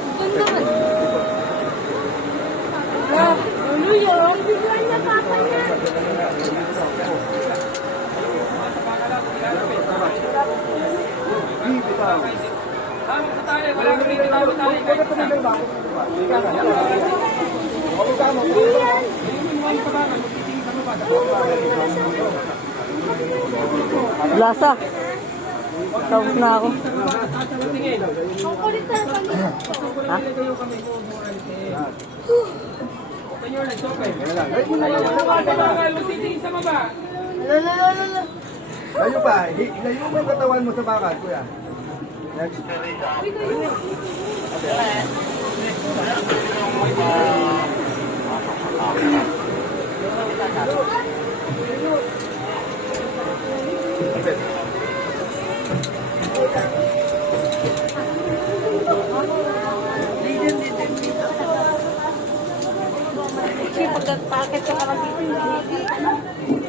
Doon naman. Ano yun? Bigyan niya papa niya. Lasa. Tapos na ako. Ang kulit na kami. Ha? Lalalala. Layo pa. Ilayo mo yung katawan mo sa bakal, kuya. Next. Kasi pagkakakit ka dito.